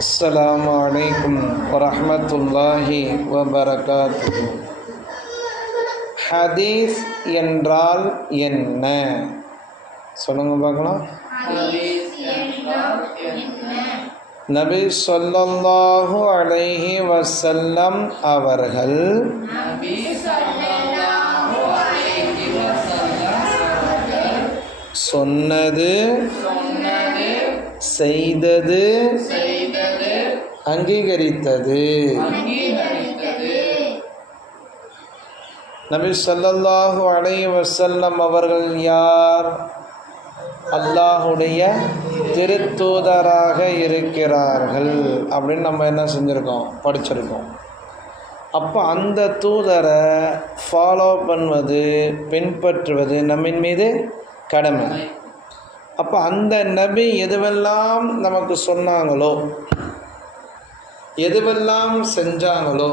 அஸ்ஸலாமு அலைக்கும் வரஹ்மத்துல்லாஹி வபரகாத்துஹு. ஹதீஸ் என்றால் என்ன? சொல்லுங்க பார்க்கலாம். நபி ஸல்லல்லாஹு அலைஹி வஸல்லம் அவர்கள் சொன்னது, செய்தது, அங்கீகரித்தது. நபி ஸல்லல்லாஹு அலைஹி வஸல்லம் அவர்கள் யார்? அல்லாஹுடைய திருத்தூதராக இருக்கிறார்கள் அப்படின்னு நம்ம என்ன செஞ்சுருக்கோம், படிச்சிருக்கோம். அப்போ அந்த தூதரை ஃபாலோ பண்ணுவது, பின்பற்றுவது நம்மின் மீது கடமை. அப்போ அந்த நபி எதுவெல்லாம் நமக்கு சொன்னாங்களோ, எதுவெல்லாம் செஞ்சாங்களோ,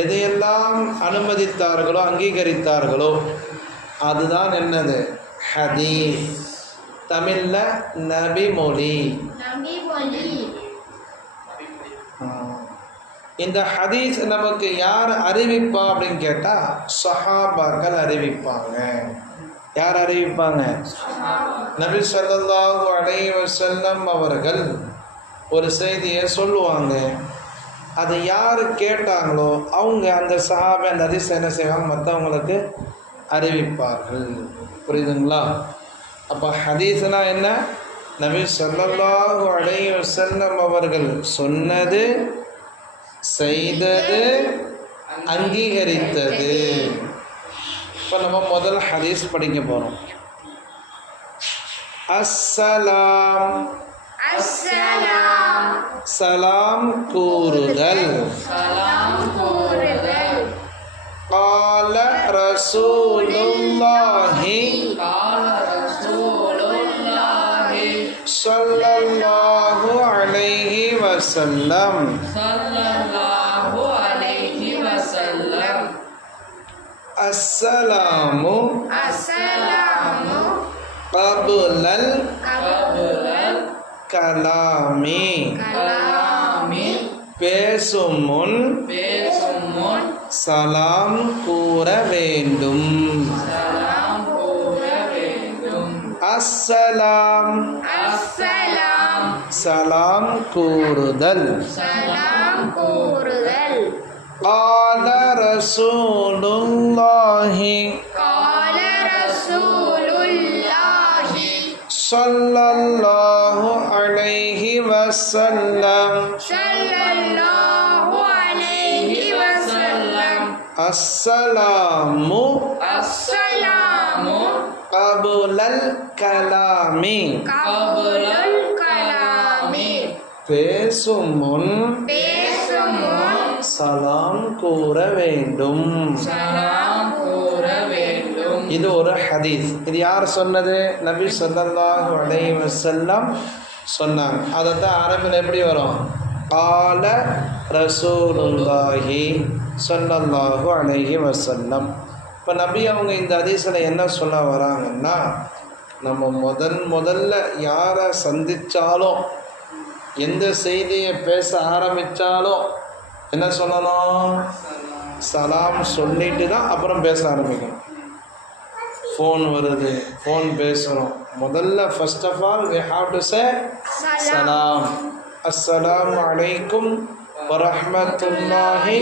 எதையெல்லாம் அனுமதித்தார்களோ, அங்கீகரித்தார்களோ, அதுதான் என்னது? ஹதீஸ். தமிழில் நபி மொழி. இந்த ஹதீஸ் நமக்கு யார் அறிவிப்பா அப்படின்னு கேட்டால் சஹாபாக்கள் அறிவிப்பாங்க. யார் அறிவிப்பாங்க? நபி ஸல்லல்லாஹு அலைஹி வஸல்லம் அவர்கள் ஒரு செய்தியை சொல்லுவாங்க. அதை யார் கேட்டாங்களோ அவங்க அந்த சஹாபா அந்த ஹதீஸ் என்ன செய்வாங்க, மற்றவங்களுக்கு அறிவிப்பார்கள். புரியுதுங்களா? அப்போ ஹதீஸ்னா என்ன? நபி ஸல்லல்லாஹு அலைஹி வஸல்லம் அவர்கள் சொன்னது, செய்தது, அங்கீகரித்தது. இப்போ நம்ம முதல் ஹதீஸ் படிக்க போகிறோம். அஸ்ஸலாம். சலாம் கூறுதல். قال رسول الله صلى الله عليه وسلم السلام قبل الكلام பேசும் முன் சலாம் கூற வேண்டும். அஸ்ஸலாம். சலாம் கூறுதல். قال رسول الله صلى الله عليه وسلم السلام قبل الكلام பேசும் முன் சலாம் கூற வேண்டும். இது ஒரு ஹதீஸ். இது யார் சொன்னது? நபி ஸல்லல்லாஹு அலைஹி வஸல்லம் சொன்னாங்க. அதை தான் அரபில் எப்படி வரும்? قال ரசூலுல்லாஹி ஸல்லல்லாஹு அலைஹி வஸல்லம். இப்போ நபி அவங்க இந்த ஹதீஸில் என்ன சொல்ல வராங்கன்னா, நம்ம முதல்ல யாரை சந்தித்தாலும், எந்த செய்தியை பேச ஆரம்பித்தாலும் என்ன சொல்லணும்? சலாம் சொல்லிட்டு தான் அப்புறம் பேச ஆரம்பிக்கணும். ஃபோன் வருது, ஃபோன் பேசுகிறோம், முதல்ல first of all we have to say சலாம். அஸ்ஸலாமு அலைக்கும் வரஹ்மத்துல்லாஹி